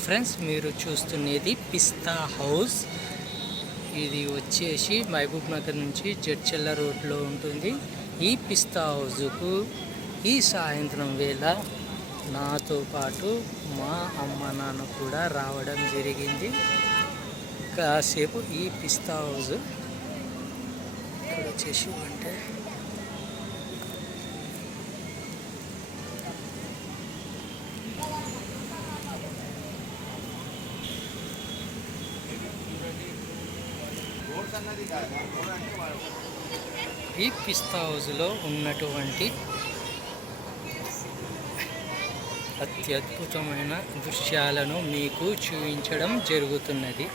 Friends మీరు చూస్తున్నది పిస్తా house. ఇది వచ్చేసి మహబూబ్ నగర్ నుంచి జడ్చెల్ల రోడ్లో ఉంటుంది. ఈ పిస్తా హౌస్కు ఈ సాయంత్రం వేళ నాతో పాటు మా అమ్మ నాన్న కూడా రావడం జరిగింది. కాసేపు ఈ పిస్తా హౌస్. ఇక్కడ వచ్చేసి అంటే ఈ పిస్తా హౌస్లో ఉన్నటువంటి అత్యద్భుతమైన దృశ్యాలను మీకు చూపించడం జరుగుతున్నది.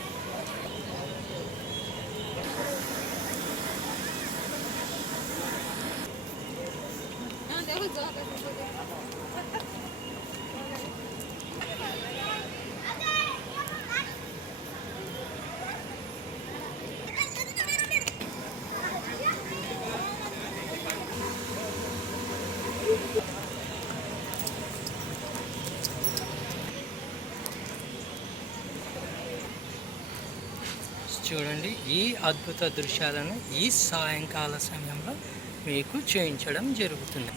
చూడండి ఈ అద్భుత దృశ్యాలను ఈ సాయంకాల సమయంలో మీకు చేయించడం జరుగుతుంది.